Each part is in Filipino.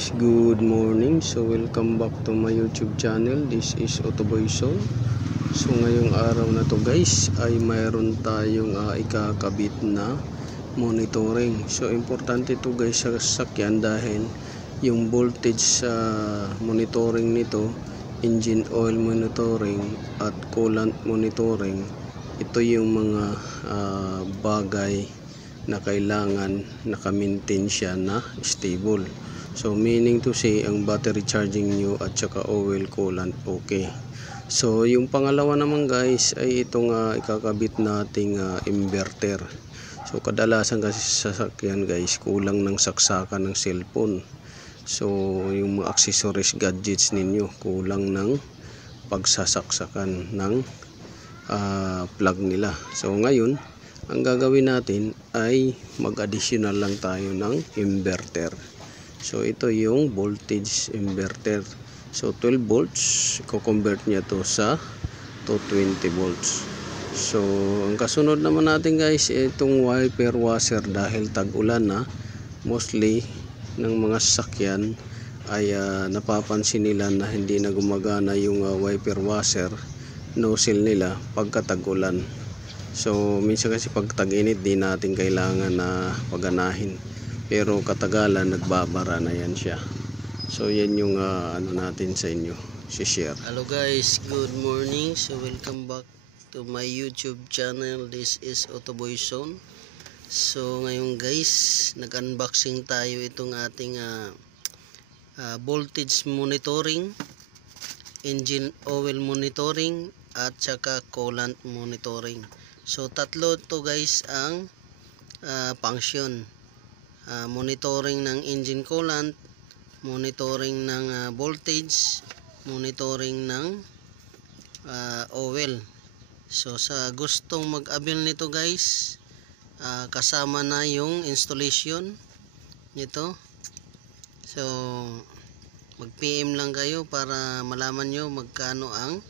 guys, good morning. So welcome back to my YouTube channel. This is Otoboy Son. So ngayong araw na to guys ay mayroon tayong ikakabit na monitoring. So importante to guys sa sasakyan dahil yung voltage sa monitoring nito, engine oil monitoring at coolant monitoring, ito yung mga bagay na kailangan naka-maintain siya na stable. So meaning to say, ang battery charging nyo at saka oil coolant okay. So yung pangalawa naman guys ay itong ikakabit nating inverter. So kadalasan kasi sa sasakyan guys, kulang ng saksakan ng cellphone. So yung mga accessories, gadgets ninyo, kulang ng pagsasaksakan ng plug nila. So ngayon ang gagawin natin ay mag-additional lang tayo ng inverter. So ito yung voltage inverter. So 12 volts, i-convert niya to sa 220 volts. So ang kasunod naman natin guys, itong wiper washer, dahil tag-ulan na, mostly ng mga sasakyan ay napapansin nila na hindi na gumagana yung wiper washer nozzle nila pagka tag-ulan. So minsan kasi pag tag-init di natin kailangan na paganahin, pero katagalan nagbabara na yan siya. So yan yung ano natin sa inyo share. Hello guys, good morning. So welcome back to my YouTube channel. This is Otoboy Son. So ngayon guys, nag-unboxing tayo itong ating voltage monitoring, engine oil monitoring at saka coolant monitoring. So tatlo to guys ang function. Monitoring ng engine coolant, monitoring ng voltage, monitoring ng oil. So sa gustong mag-avail nito guys, kasama na yung installation nito. So mag-PM lang kayo para malaman nyo magkano ang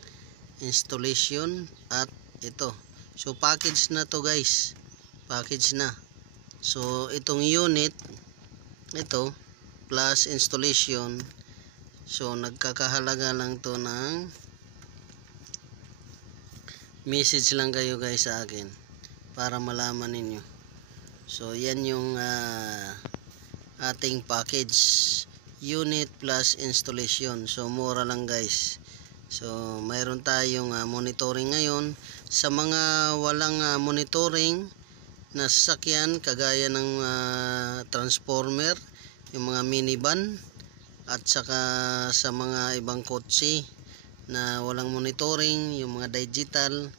installation at ito. So package na to guys, package na. So itong unit ito plus installation, so nagkakahalaga lang to ng message lang kayo guys sa akin para malaman ninyo. So yan yung ating package, unit plus installation. So mura lang guys. So mayroon tayong monitoring ngayon. Sa mga walang monitoring na sasakyan kagaya ng transformer, yung mga minivan, at saka sa mga ibang kotse na walang monitoring, yung mga digital,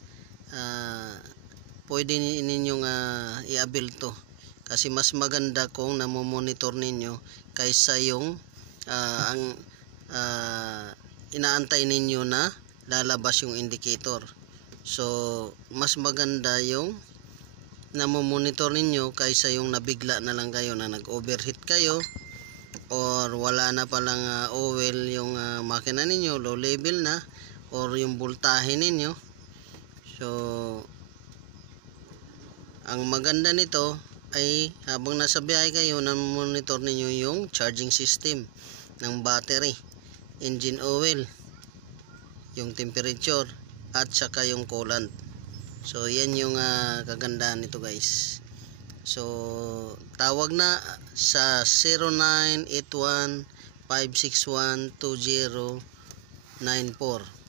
pwede ninyong i-avail to. Kasi mas maganda kung namomonitor ninyo kaysa yung inaantay ninyo na lalabas yung indicator. So mas maganda yung namomonitor ninyo kaysa yung nabigla na lang kayo na nag-overheat kayo or wala na palang oil yung makina ninyo, low level na, or yung voltahe ninyo. So ang maganda nito ay habang nasa biyahe kayo, namomonitor ninyo yung charging system ng battery, engine oil, yung temperature at saka yung coolant. So yan yung kagandahan nito guys. So tawag na sa 0981-561-2094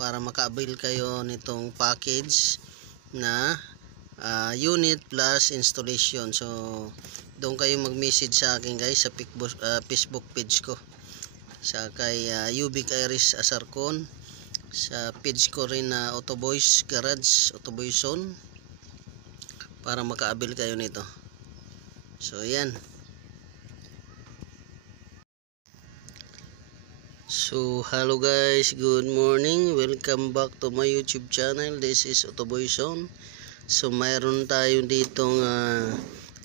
para maka-avail kayo nitong package na unit plus installation. So doon kayo mag-message sa akin guys sa Facebook page ko, sa kay Ubik Iris Asarcon, sa page ko rin na Otoboy's Garage, Otoboy Son, para maka-avail kayo nito. So yan. So hello guys, good morning. Welcome back to my YouTube channel. This is Otoboy Son. So mayroon tayo ditong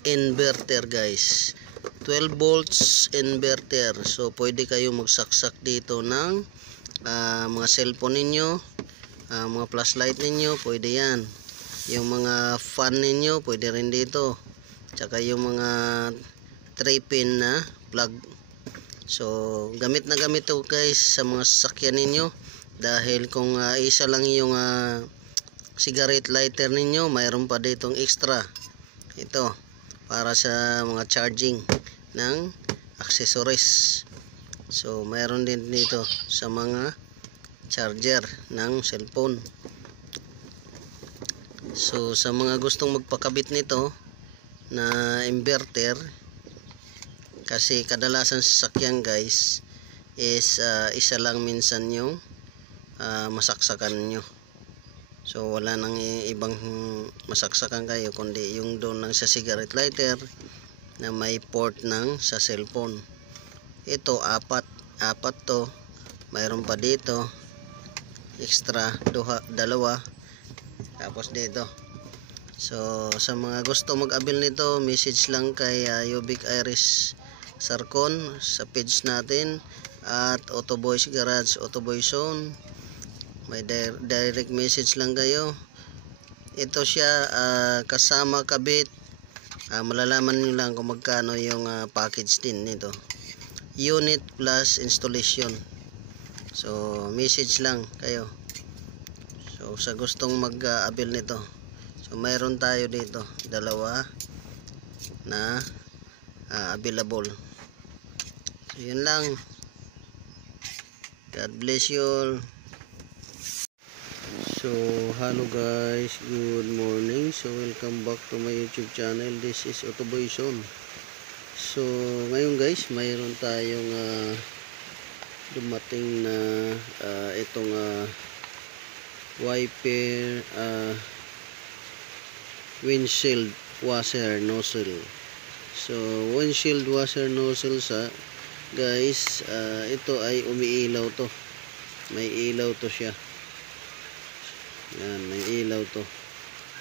inverter guys, 12 volts inverter. So pwede kayo magsaksak dito ng mga cellphone ninyo, mga flashlight ninyo, pwede yan. Yung mga fan ninyo, pwede rin dito. Tsaka yung mga 3 pin na plug So gamit na gamit to guys sa mga sasakyan ninyo, dahil kung isa lang yung cigarette lighter ninyo, mayroon pa ditong extra ito para sa mga charging ng accessories. So mayroon din dito sa mga charger ng cellphone. So sa mga gustong magpakabit nito na inverter, kasi kadalasan sa sasakyan guys is isa lang minsan yung masaksakan nyo. So wala nang ibang masaksakan kayo kundi yung doon lang sa cigarette lighter na may port ng sa cellphone. Ito apat to, mayroon pa dito extra dalawa, tapos dito. So sa mga gusto mag-abil nito, message lang kay Yubic Iris Sarcon sa page natin at Autoboys Garage, Autoboy Zone. May direct message lang kayo. Ito siya kasama kabit. Malalaman nyo lang kung magkano yung package din nito, unit plus installation. So message lang kayo. So sa gustong mag-abil nito, so mayroon tayo dito dalawa na available. So yun lang. God bless you all. So hello guys, good morning. So welcome back to my YouTube channel. This is Autoboy Zone. So ngayon guys, mayroon tayong dumating na itong wiper windshield washer nozzle. So windshield washer nozzle guys, ito ay umiilaw to. May ilaw to siya. Yan, may ilaw to.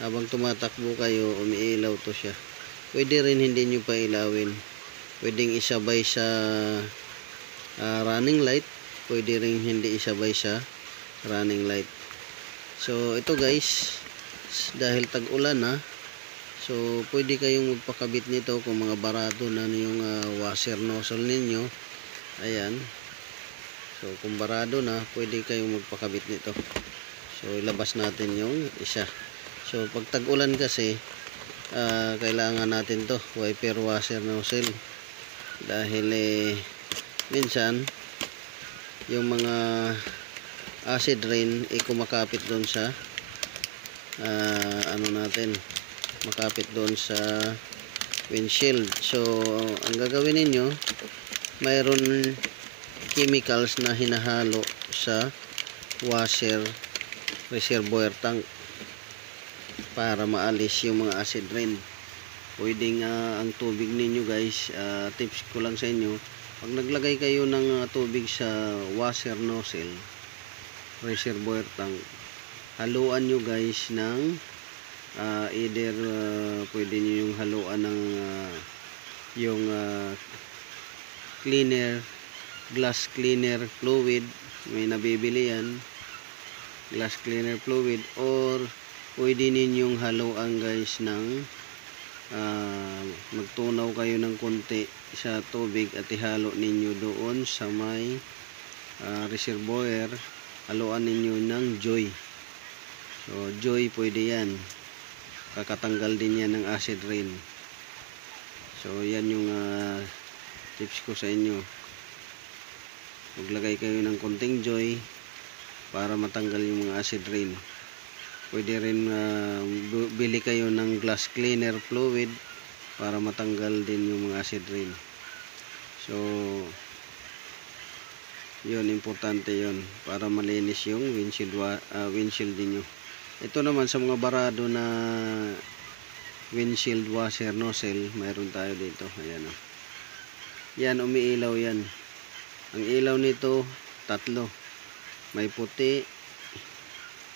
Habang tumatakbo kayo, umiilaw to siya. Pwede rin hindi nyo pa ilawin. Pwedeng isabay sa running light. Pwede rin hindi isabay sa running light. So ito guys, dahil tag-ulan na, so pwede kayong magpakabit nito kung mga barado na yung washer nozzle ninyo. Ayan. So kung barado na, pwede kayong magpakabit nito. So ilabas natin yung isa. So pag tag-ulan kasi, kailangan natin to, wiper washer nozzle. Dahil minsan yung mga acid rain kumakapit doon sa makapit doon sa windshield. So ang gagawin ninyo, mayroon chemicals na hinahalo sa washer reservoir tank para maalis yung mga acid rain. Pwedeng ang tubig ninyo guys, tips ko lang sa inyo, pag naglagay kayo ng tubig sa washer nozzle reservoir tank, haluan nyo guys ng either pwede nyo yung haluan ng yung glass cleaner fluid, may nabibili yan, glass cleaner fluid, or pwede ninyong haluan guys ng magtunaw kayo ng konti sa tubig at ihalo ninyo doon sa may reservoir. Haluan ninyo ng Joy. So Joy, pwede yan, kakatanggal din yan ng acid rain. So yan yung tips ko sa inyo. Maglagay kayo ng konting Joy para matanggal yung mga acid rain. Pwede rin bili kayo ng glass cleaner fluid para matanggal din yung mga acid rain. So yun, importante yun para malinis yung windshield niyo. Ito naman sa mga barado na windshield washer nozzle, mayroon tayo dito. Ayan o. Yan, umiilaw yan. Ang ilaw nito, tatlo. May puti,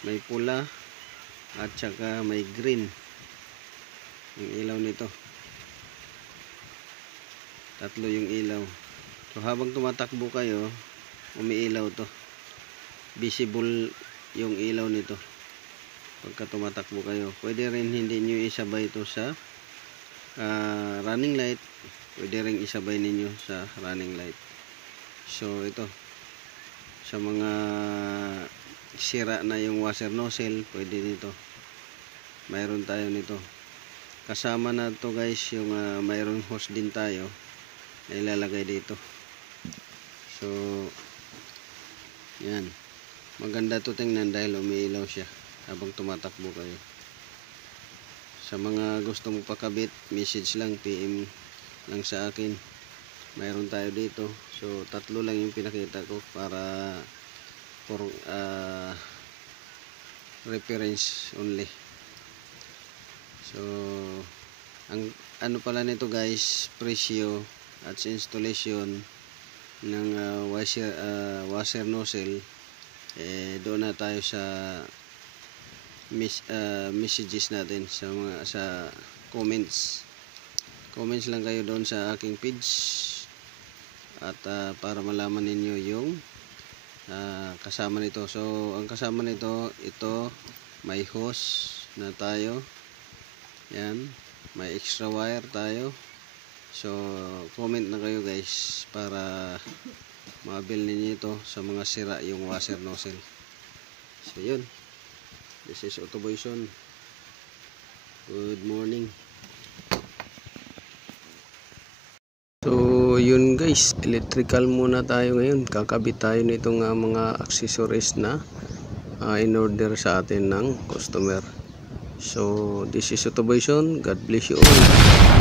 may pula, at saka may green. Ang ilaw nito. Tatlo yung ilaw. So habang tumatakbo kayo, umiilaw to. Visible yung ilaw nito pagka tumatakbo kayo. Pwede rin hindi nyo isabay ito sa running light. Pwede rin isabay ninyo sa running light. So ito, sa mga sira na yung washer nozzle, pwede dito. Mayroon tayo nito. Kasama na to guys yung mayroon hose din tayo na ilalagay dito. So yan, maganda to tingnan dahil umiilaw siya habang tumatakbo kayo. Sa mga gusto mong pakabit, message lang, PM lang sa akin. Mayroon tayo dito. So tatlo lang yung pinakita ko para for reference only. So ang ano pala nito guys, presyo at installation ng washer nozzle, doon na tayo sa messages natin sa comments lang kayo doon sa aking page at para malaman ninyo yung kasama nito. So ang kasama nito, ito may hose na tayo, yan, may extra wire tayo. So comment na kayo guys para mabil ninyo ito sa mga sira yung washer nozzle. So yun, this is Autoboyson. Good morning. So yun guys, electrical muna tayo ngayon. Kakabit tayo nitong mga accessories na in order sa atin ng customer. So this is Autoboyson. God bless you all.